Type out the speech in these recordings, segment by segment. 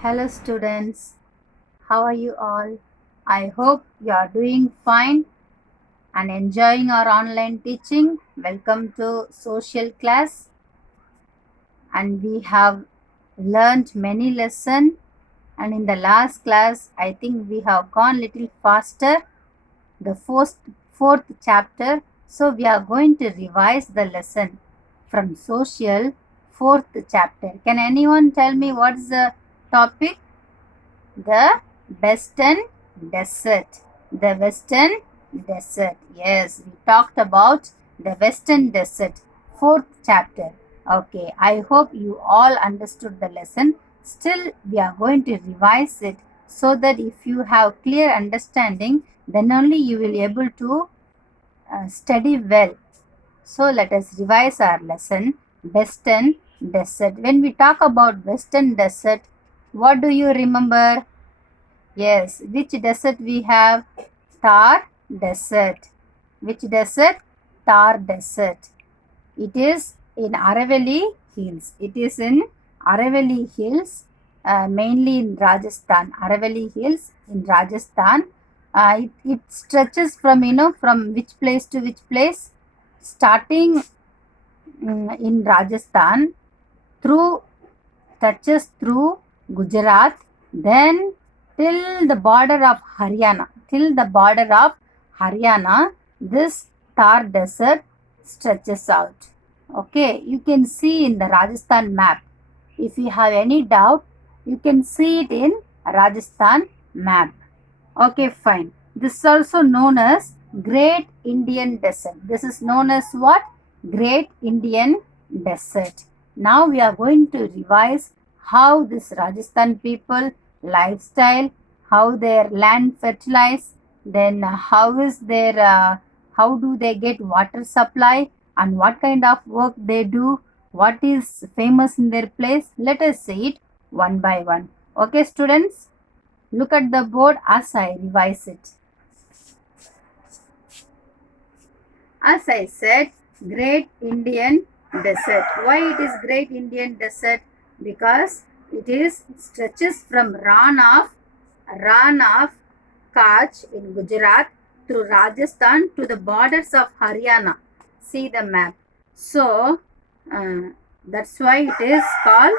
Hello, students. How are you all? I hope you are doing fine and enjoying our online teaching. Welcome to social class. And we have learned many lessons. And in the last class, I think we have gone little faster. The fourth chapter. So we are going to revise the lesson from social fourth chapter. Can anyone tell me what's the topic? The Western Desert. The Western Desert. Yes, we talked about the Western Desert, fourth chapter. Okay, I hope you all understood the lesson. Still, we are going to revise it so that if you have clear understanding, then only you will be able to study well. So, let us revise our lesson. Western Desert. When we talk about Western Desert, what do you remember? Yes, which desert we have? Thar Desert. Which desert? Thar Desert. It is in Aravalli Hills. It is in Aravalli Hills, mainly in Rajasthan. Aravalli Hills in Rajasthan. It stretches from from which place to which place? Starting in Rajasthan, through touches through Gujarat, then till the border of Haryana. Till the border of Haryana, this Thar desert stretches out. Okay, you can see in the Rajasthan map. If you have any doubt, you can see it in Rajasthan map. Okay, fine. This is also known as Great Indian Desert. This is known as what? Great Indian Desert. Now we are going to revise how this Rajasthan people lifestyle, how their land fertilize, then how do they get water supply and what kind of work they do, what is famous in their place. Let us see it one by one. Okay, students? Look at the board as I revise it. As I said, Great Indian Desert. Why it is Great Indian Desert? Because it stretches from Rann of Kutch in Gujarat through Rajasthan to the borders of Haryana. See the map. So that's why it is called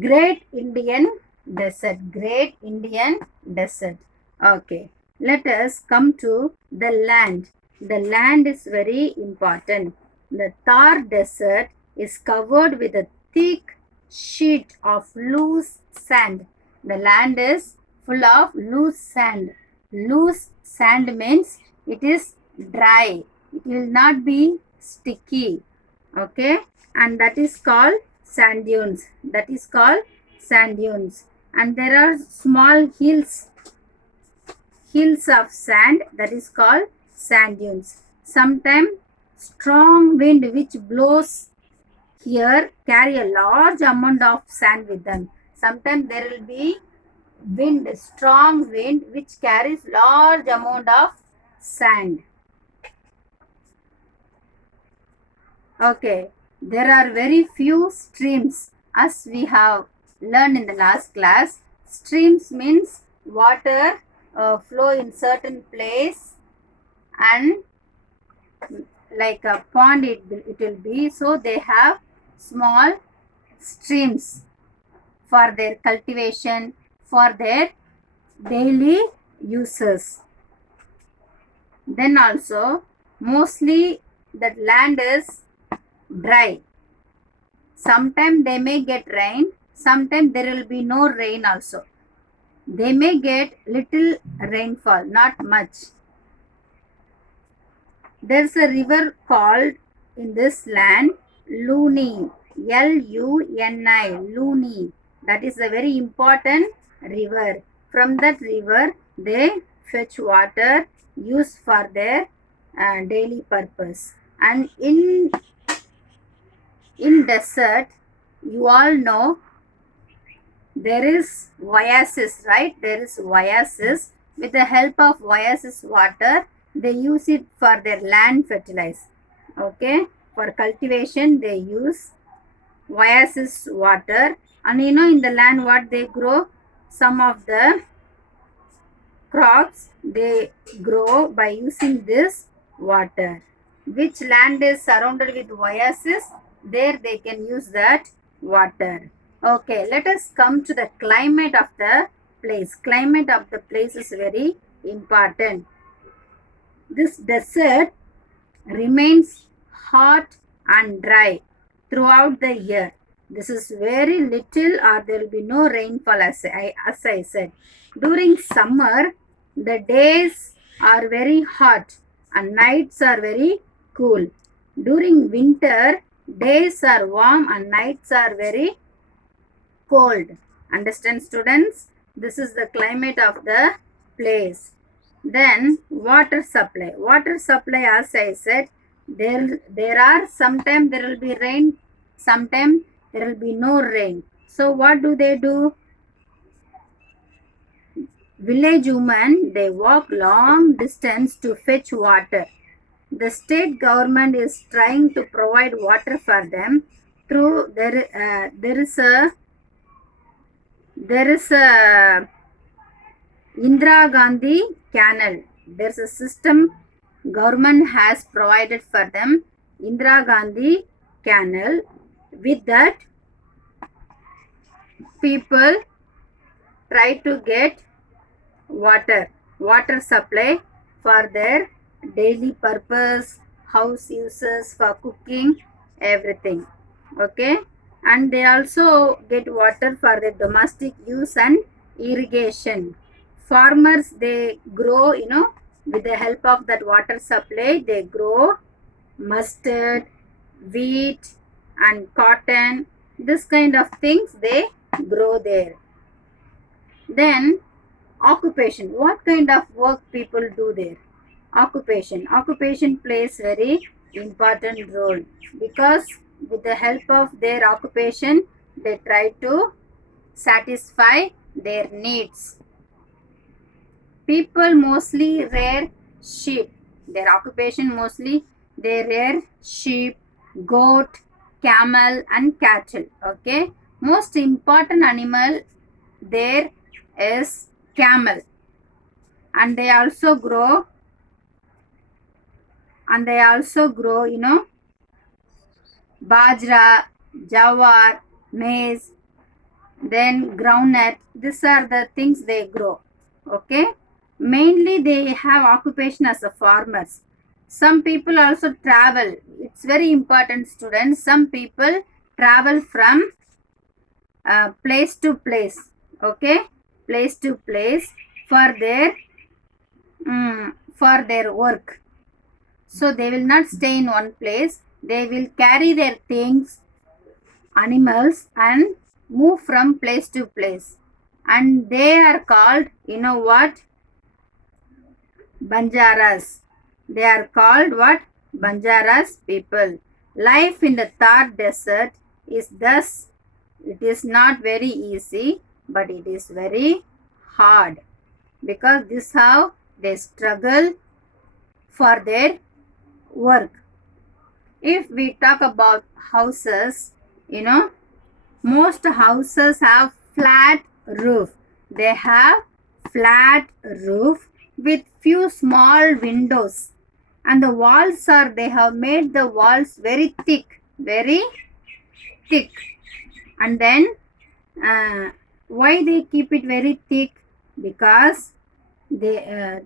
Great Indian Desert. Great Indian Desert. Okay. Let us come to the land. The land is very important. The Thar Desert is covered with a thick sheet of loose sand. The land is full of loose sand. Loose sand means it is dry. It will not be sticky. Okay. And that is called sand dunes. That is called sand dunes. And there are small hills of sand, that is called sand dunes. Sometimes strong wind which blows here carry a large amount of sand with them. Sometimes there will be strong wind which carries large amount of sand. Okay, there are very few streams as we have learned in the last class. Streams means water flow in certain place and like a pond it will be. So they have small streams for their cultivation, for their daily uses. Then also mostly that land is dry. Sometimes they may get rain, sometimes there will be no rain also. They may get little rainfall, not much. There's a river called in this land Luni, Luni, Luni. That is a very important river. From that river, they fetch water, use for their daily purpose. And in desert, you all know there is oasis, right? There is oasis. With the help of oasis water, they use it for their land fertilize. Okay, for cultivation they use oasis water, And in the land what they grow, some of the crops they grow by using this water. Which land is surrounded with oasis, there they can use that water. Okay, let us come to the climate of the place. Climate of the place is very important. This desert remains hot and dry throughout the year. This is very little or there will be no rainfall, as I said. During summer, the days are very hot and nights are very cool. During winter, days are warm and nights are very cold. Understand, students? This is the climate of the place. Then water supply. Water supply, as I said, there are sometimes there will be rain, sometimes there will be no rain. So what do? Village women, they walk long distance to fetch water. The state government is trying to provide water for them through there is a Indira Gandhi Canal. There's a system government has provided for them, Indira Gandhi Canal. With that, people try to get water supply for their daily purpose, house uses, for cooking, everything. Okay, and they also get water for their domestic use and irrigation. Farmers, they grow, with the help of that water supply, they grow mustard, wheat and cotton. This kind of things they grow there. Then occupation. What kind of work people do there? Occupation plays very important role, because with the help of their occupation they try to satisfy their needs. People mostly rear sheep. Their occupation mostly they rear sheep, goat, camel and cattle. Okay, most important animal there is camel. And they also grow bajra, jawar, maize, then groundnut. These are the things they grow. Okay, mainly they have occupation as a farmers. Some people also travel. It's very important, students. Some people travel from place to place. Okay, place to place for their work. So they will not stay in one place. They will carry their things, animals, and move from place to place. And they are called, what? Banjaras. They are called what? Banjaras people. Life in the Thar desert is thus, it is not very easy, but it is very hard, because this is how they struggle for their work. If we talk about houses, most houses have flat roof. They have flat roof with few small windows, and the walls they have made the walls very thick, and then why they keep it very thick? Because they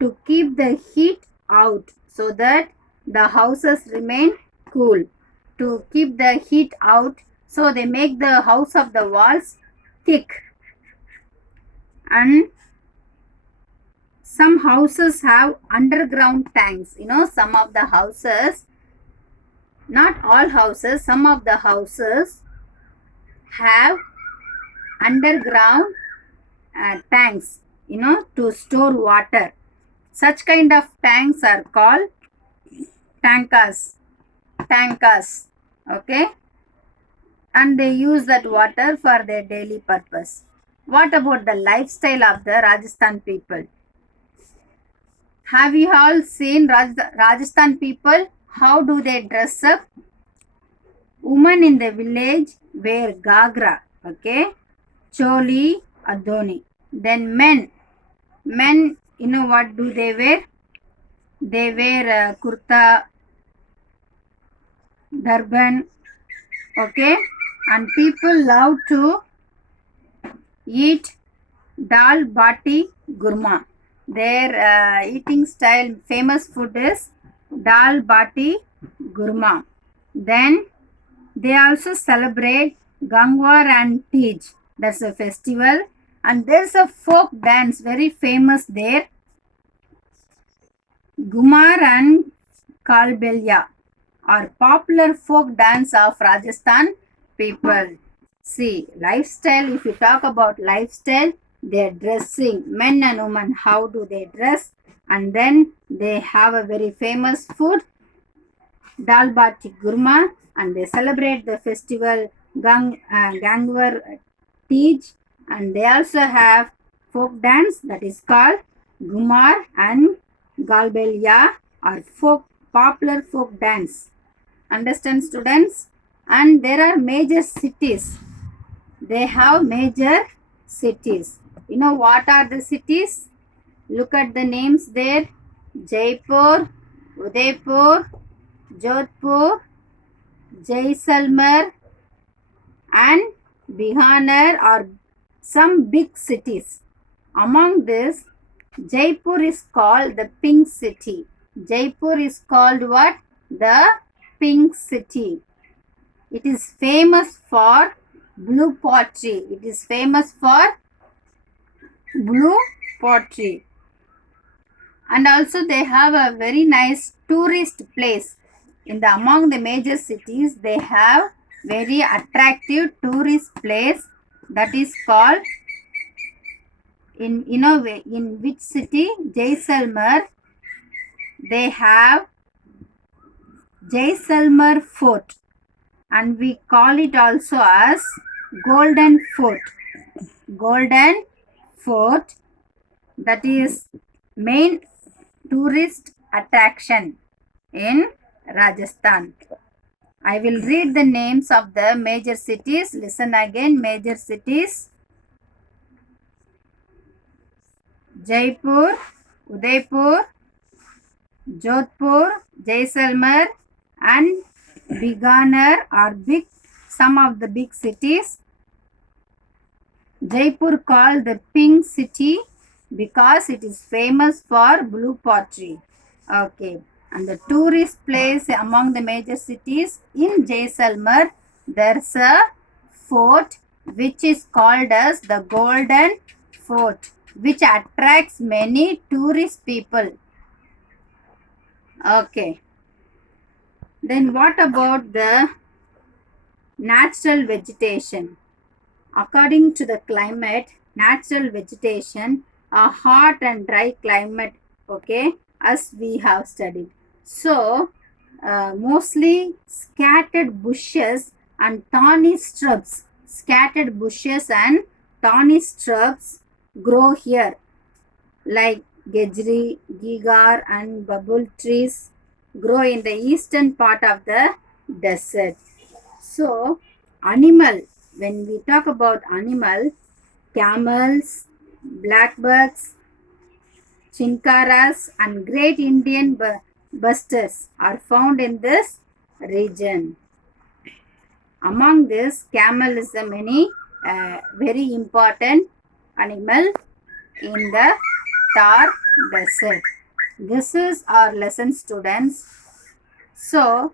to keep the heat out, so that the houses remain cool. To keep the heat out, so they make the house of the walls thick. And some houses have underground tanks. Some of the houses, not all houses, some of the houses have underground tanks, to store water. Such kind of tanks are called tankas. Okay, and they use that water for their daily purpose. What about the lifestyle of the Rajasthan people? Have you all seen Rajasthan people? How do they dress up? Women in the village wear gagra. Okay, Choli, Adoni. Then men, you know what do they wear? They wear kurta, turban, okay, and people love to eat dal bati gurma. Their eating style, famous food is dal bati gurma. Then they also celebrate Gangwar and Tej. That's a festival. And there's a folk dance very famous there. Gumar and Kalbelia are popular folk dance of Rajasthan people. See, lifestyle, if you talk about lifestyle, their dressing, men and women, how do they dress? And then they have a very famous food, Dal Bati Gurma, and they celebrate the festival Gangwar Tej, and they also have folk dance that is called Gumar and Galbelia or popular folk dance. Understand, students? And there are major cities. They have major cities. You know what are the cities? Look at the names there. Jaipur, Udaipur, Jodhpur, Jaisalmer, and Bikaner are some big cities. Among this, Jaipur is called the Pink City. Jaipur is called what? The Pink City. It is famous for blue pottery. It is famous for blue pottery. And also they have a very nice tourist place. In the among the major cities, they have very attractive tourist place that is called in which city? Jaisalmer. They have Jaisalmer Fort, and we call it also as Golden Fort. Golden Fort, that is main tourist attraction in Rajasthan. I will read the names of the major cities. Listen again. Major cities: Jaipur, Udaipur, Jodhpur, Jaisalmer, and Bikaner are some of the big cities. Jaipur called the Pink City because it is famous for blue pottery. Okay, and the tourist place among the major cities in Jaisalmer, there's a fort which is called as the Golden Fort, which attracts many tourist people. Okay, then what about the natural vegetation? According to the climate, natural vegetation, a hot and dry climate, okay, as we have studied. So, mostly scattered bushes and thorny shrubs, grow here, like gejri, gigar, and bubble trees grow in the eastern part of the desert. So, animal, when we talk about animal, camels, blackbirds, chinkaras, and great Indian busters are found in this region. Among this, camel is a very important animal in the Thar desert. This is our lesson, students. So,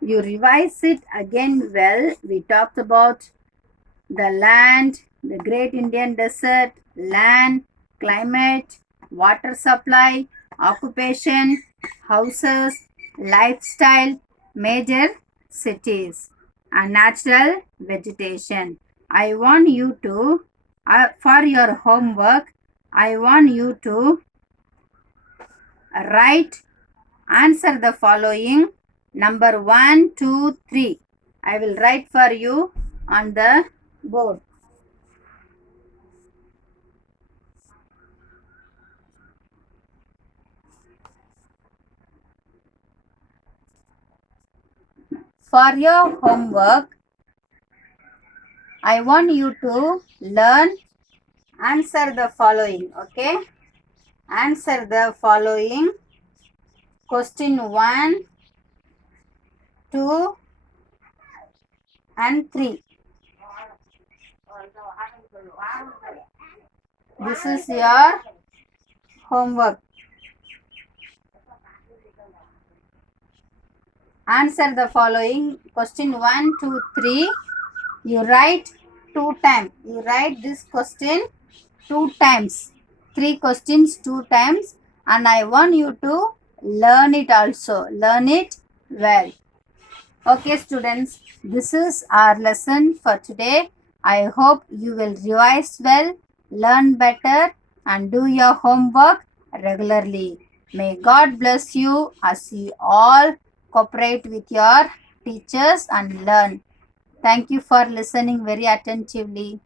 you revise it again well. We talked about the land, the great Indian desert, land, climate, water supply, occupation, houses, lifestyle, major cities, and natural vegetation. I want you to, for your homework, I want you to write, answer the following number 1, 2, 3. I will write for you on the board. For your homework, I want you to learn, answer the following, okay? Answer the following. Question 1, 2 and 3. This is your homework. Answer the following. Question 1, 2, 3. You write 2 times. You write this question 2 times. 3 questions 2 times. And I want you to learn it also. Learn it well. Okay, students. This is our lesson for today. I hope you will revise well, learn better, and do your homework regularly. May God bless you as you all cooperate with your teachers and learn. Thank you for listening very attentively.